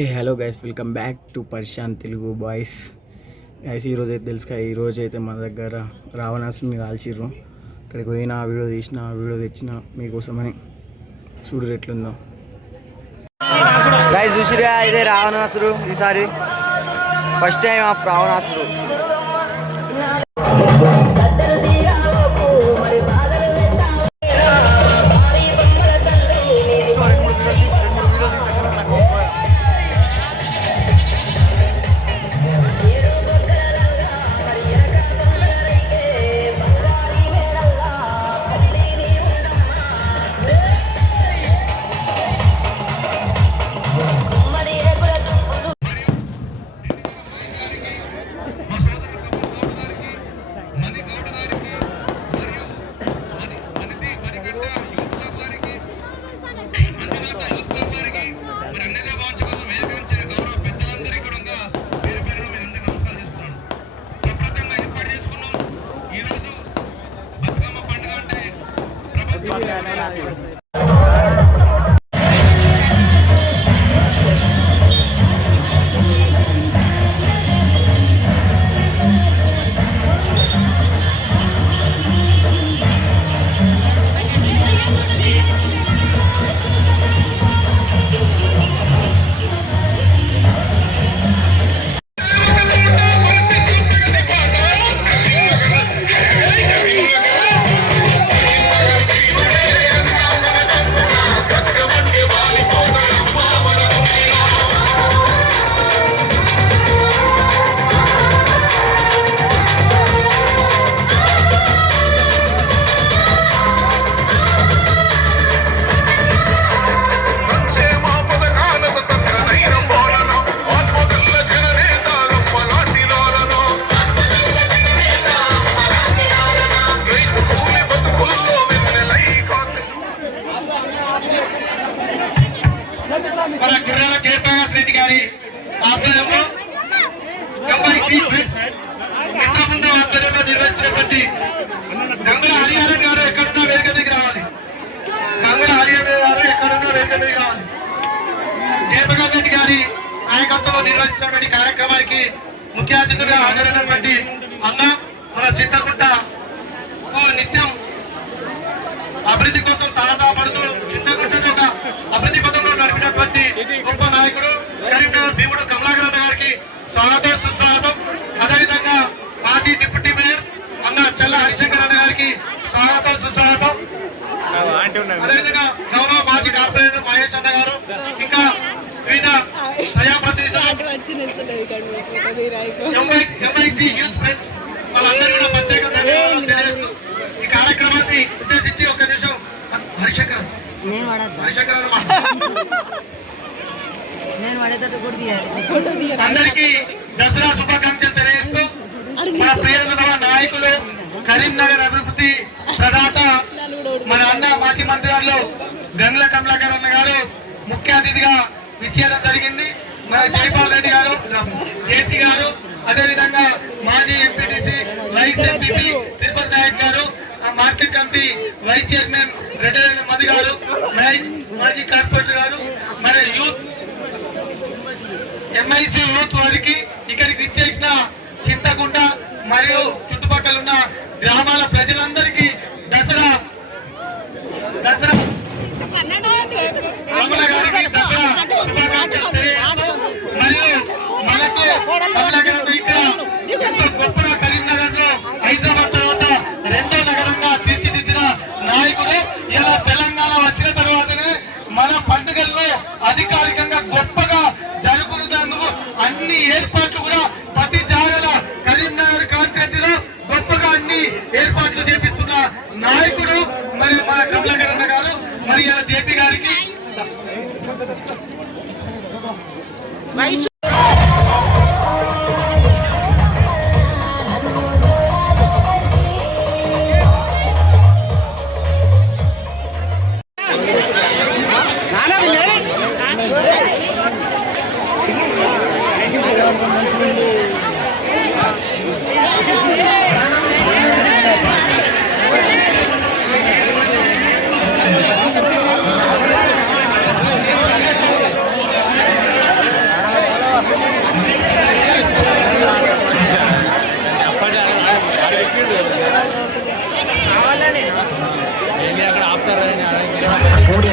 A hello guys, welcome back to Parshan Telugu boys. Guys ఈరోజు అయితే తెలుసుగా, ఈరోజు అయితే మన దగ్గర రావణాసుని కాల్చిర్రు. ఇక్కడికి పోయిన వీడియో తెచ్చిన మీకోసమని. చూడు ఎట్లుందో గైస్. చూసిరుగా, ఇదే రావణాసురు. ఈసారి ఫస్ట్ టైం ఆఫ్ రావణాసురు. మన గుర్రాల జయప్రకాష్ రెడ్డి గారి ఆధ్వర్యంలో మిత్రబృందం ఆధ్వర్యంలో నిర్వహిస్తున్నటువంటి గంగుల హరిహరన్ గారు ఎక్కడున్నా వేదిక దగ్గర రావాలి. గంగుల హరిహరన్ గారు ఎక్కడున్నా వేదిక దగ్గర రావాలి. జయప్రకాష్ రెడ్డి గారి నాయకత్వంలో నిర్వహిస్తున్నటువంటి కార్యక్రమానికి ముఖ్య అతిథులుగా హాజరైనటువంటి అన్న మన చింతకుంట నిత్యం అభివృద్ధి కోసం తాజాపడుతూ చింతకుంటకు ఒక అభివృద్ధి పథంలో నడిపినటువంటి గొప్ప నాయకుడు కరీంనగర్ భీముడు కమలాకర్ అన్న గారికి స్వాగతం సుస్వాగతం. అదేవిధంగా మాజీ డిప్యూటీ మేయర్ అన్న చెల్ల హరిశంకర్ అన్న గారికి స్వాగతం సుస్వాగతం. అదేవిధంగా గౌరవ మాజీ కార్పొరేటర్ మహేష్ అన్న గారు, ఇంకా వివిధ ప్రజాప్రతినిధులు, యూత్ ఫ్రెండ్స్ వాళ్ళందరూ కూడా ప్రత్యేక ధన్యవాదాలు తెలియజేస్తూ ఈ కార్యక్రమాన్ని ఉద్దేశించి ఒక నిమిషం హరిశంకర్ అందరికీ దసరా శుభాకాంక్షలు తెలియజేస్తూ మన పేరున్న నాయకులు కరీంనగర్ అభివృద్ధి ప్రదాత మన అన్న మాజీ మంత్రిగారు గంగుల కమలాకర్ అన్న గారు ముఖ్య అతిథిగా విచ్చేయడం జరిగింది. మన జైపాల్ రెడ్డి గారు, జేపీ గారు, అదేవిధంగా మాజీ MPTC vice MPP Tirupati Nayak గారు, market committee vice chairman Reddy Madhu గారు, మాజీ కార్పొరేటర్ గారు, మరి యూత్ ఎంఐసి యూత్ వారికి, ఇక్కడికి ఇచ్చేసిన చింతకుంట మరియు చుట్టుపక్కల ఉన్న గ్రామాల ప్రజలందరికీ దసరా మరియు మనకు ఇక్కడ గొప్పగా కరీంనగర్ లో హైదరాబాద్ తర్వాత రెండో నగరంగా తీర్చిదిద్దిన నాయకుడు. ఇలా తెలంగాణ వచ్చిన తర్వాతనే మన పండుగల్లో అధికారికంగా గొప్పగా జరుపుకునేందుకు అన్ని ఏర్పాట్లు కూడా ప్రతి జాగల కరీంనగర్ కాన్స్టిట్యూన్సీలో గొప్పగా అన్ని ఏర్పాట్లు చేపిస్తున్న నాయకుడు మరి మన కమలాకర్ అన్న గారు. మరి ఇలా జేపీ గారికి కూడి